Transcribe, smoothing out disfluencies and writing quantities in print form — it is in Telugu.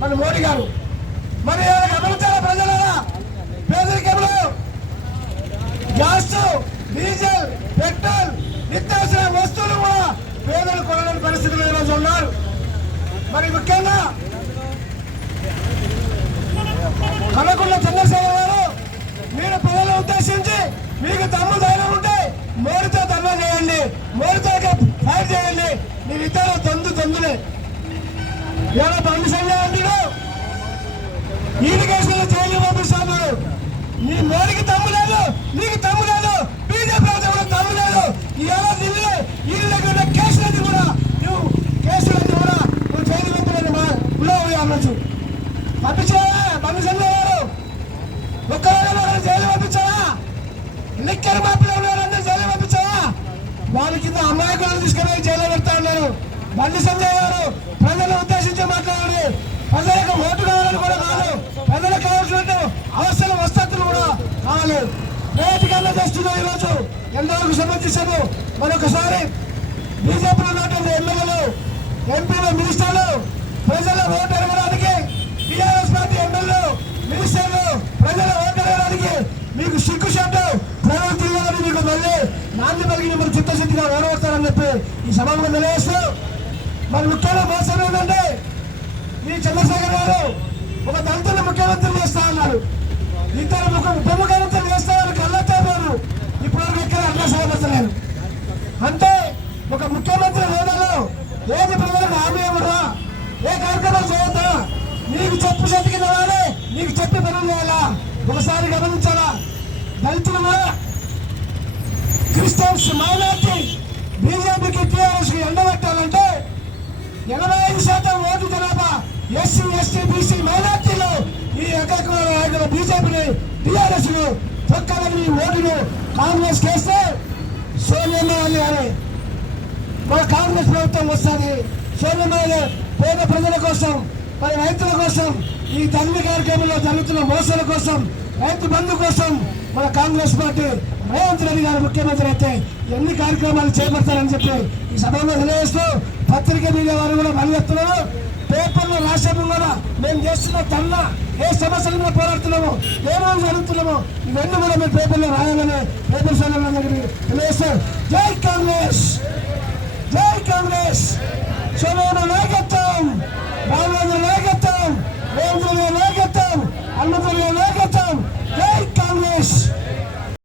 మన మోడీ గారు మరి గమనించాల ప్రజలారా, పేదరికంలో గ్యాస్, డీజిల్, పెట్రోల్, నిత్యావసర వస్తువులు కూడా పేదలు కొనలేని పరిస్థితులు ఈరోజు ఉన్నారు. మరి ముఖ్యంగా కనకుల చంద్రశేఖర్ గారు, మీరు ప్రజలను ఉద్దేశించి మీకు దమ్ము ధైర్యం ఉంటే మోడీతో ధర్నా చేయండి, మోడీతో ఫైట్ చేయండి. మీరు ఇతర తొందులే ఇలా బండి సంజయ్ అంటాడు, ఈయన కేసులో జైలు పంపిస్తాడు. నీ మోడీకి తమ్ము లేదు, నీకు తమ్ము లేదు, బీజేపీ కూడా తమ్ము లేదు. ఇలా ఢిల్లీ ఈయన దగ్గర కేసులన్నీ కూడా నువ్వు జైలు పంపలేదు అనొచ్చు. పంపించావా బండి సంజయ్ గారు? ఒక్కరోజు జైలు పంపించావా? నిక్కర మాపిలో ఉన్నారందరూ జైలు పంపించావా? వాళ్ళ కింద అమాయకులను తీసుకుని జైలు పెడతా ఉన్నారు. బండి సంజయ్ గారు ప్రజలను ఉద్దేశించి మాట్లాడారు. ప్రజలకు ఓటు కావాలని కూడా కాదు, ప్రజలకు కావాల్సినట్టు అవసరం వసతులు కూడా కావాలి. వేదికల్లో చేస్తున్నాం. ఈరోజు ఎంతవరకు సమర్థిస్తాము. మరొకసారి బీజేపీలో ఉన్నటువంటి ఎమ్మెల్యేలు, ఎంపీలు, మినిస్టర్లు ప్రజల ఓటు అడగడానికి, టీఆర్ఎస్ పార్టీ ఎమ్మెల్యేలు, మినిస్టర్లు ప్రజల ఓటు అడగడానికి మీకు సిగ్గుశాతం ప్రవర్తించాలని మీకు మళ్ళీ నాంది పలికి మీరు చిత్తశుద్ధిగా ఓడవస్తారని చెప్పి ఈ సభలో తెలియజేస్తూ, మరి ముఖ్యంగా మోసం ఏంటంటే ఈ చంద్రశేఖర్ గారు ఒక దళితులను ముఖ్యమంత్రి చేస్తా అన్నారు. ఇద్దరు ఉప ముఖ్యమంత్రులు చేస్తారని కళ్ళెత్తారు. ఇప్పటివరకు ఎక్కడ అడ్డా సాగలేదు. అంటే ఒక ముఖ్యమంత్రి హోదాలో ఏది ప్రజలకు హామీ ఇవ్వరా, ఏ కార్యక్రమం చేయొద్దా, నీకు చెప్పు శక్తికి రావాలి, నీకు చెప్పి పనులు చేయాలా? ఒకసారి గమనించాలా? దళితులు, క్రిస్టియన్స్, మైనార్టీ బీజేపీకి, టీఆర్ఎస్ కి ఎండబెట్టాలంటే 85% ఓటు జనాభా ఎస్సీ, ఎస్టీ, బీసీ, మైనార్టీలు ఈ ఏకైక బీజేపీని, టీఆర్ఎస్ ను తొక్కాలని ఓటును కాంగ్రెస్ కేస్తే సోనియా అని మన కాంగ్రెస్ ప్రభుత్వం వస్తుంది. సోనియా పేద ప్రజల కోసం, మరి రైతుల కోసం, ఈ ధర్మ కార్యక్రమంలో జరుగుతున్న మోసాల కోసం, రైతు బంధు కోసం మన కాంగ్రెస్ పార్టీ రేవంత్ రెడ్డి గారు ముఖ్యమంత్రి అయితే ఎన్ని కార్యక్రమాలు చేపడతారని చెప్పి ఈ సభలో తెలియజేస్తూ, పత్రిక మీడియా వారు కూడా మళ్ళీ చెప్తున్నారు. పేపర్లో రాష్ట్రం కూడా మేము చేస్తున్న ధర్నా, ఏ సమస్యల మీద పోరాడుతున్నామో, ఏ రోజు జరుగుతున్నామో ఇవన్నీ కూడా మేము పేపర్లో రాయాలని పేపర్ సోదరులందరికీ తెలియజేస్తారు. జై కాంగ్రెస్, జై కాంగ్రెస్. సోదరుల నాయకత్వం, రామేంద్ర నాయకత్వం, రేవంత్ రెడ్డి నాయకత్వం, హనుమంతు